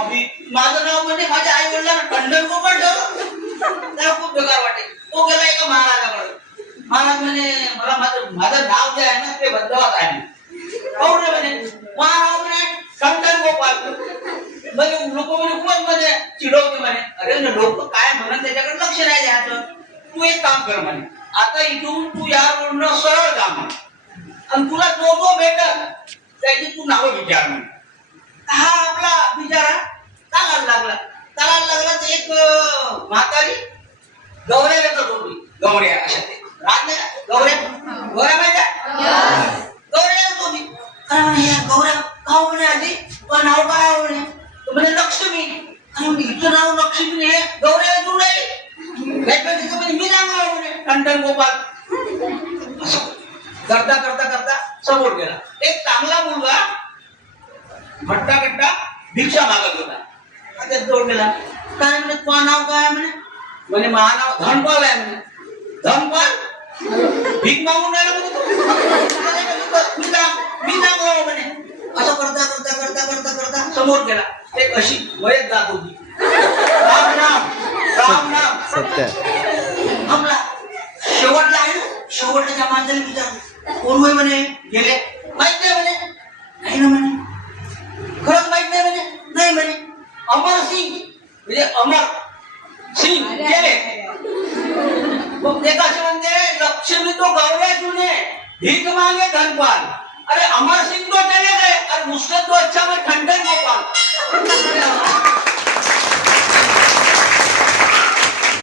माझं नाव म्हणजे माझ्या आई वडिलांना खंडन गोपाळ ठेवलं. त्याला खूप बेकार वाटे. तो गेला एका महाराजाकडे. महाराज म्हणे मला माझं नाव जे आहे ना ते बदलवत आहे. काऊन रे म्हणे माझं नाव म्हणे खंडन गोपाळ. म्हणजे लोक म्हणे कोण म्हणे चिडवते म्हणे. अरे लोक काय म्हणत त्याच्याकडे लक्ष नाही द्यायचं. तू एक काम कर म्हणे आता इथून तू या रोडनं सरळ जा म्हणे आणि तुला जो भेटत त्याची तू नावं विचार म्हणे. हा आपला बिचारा चालायला लागला तर एक म्हातारी गौऱ्या येतच होती. गौऱ्या अशा ते गौऱ्या माहिती गौऱ्या येत होती. गौऱ्या गाव म्हणे आधी पण नाव काय म्हणे म्हणे लक्ष्मी. हिचं नाव लक्ष्मी हे गौऱ्या येऊन राहिली. मी नाव म्हणे खंडन गोपाल. करता समोर गेला एक चांगला मुलगा भट्टा भिक्षा मागत होता. त्यात जोड गेला. काय म्हणे तुझं नाव काय म्हणे माझं नाव धनपाल आहे म्हणे. धनपाल भीक मागून राहिला मी नाव म्हणे. असं करता समोर गेला. एक अशी वयत जात होती. राम नाम सत्य हमला शेवटला आहे ना. शेवटच्या माणसाने विचारलं कोण होय म्हणे. गेले माहित नाही म्हणे. नाही ना म्हणे. खरंच माहित नाही म्हणे. नाही म्हणे. अमर सिंग म्हणजे अमर सिंग गेले. मग ते कसे म्हणते लक्ष्मी तो गौऱ्या जुने भीक मागे धनपाल. अरे अमर सिंग तो चले गए और उससे तो अच्छा मैं खंडन गोपाल.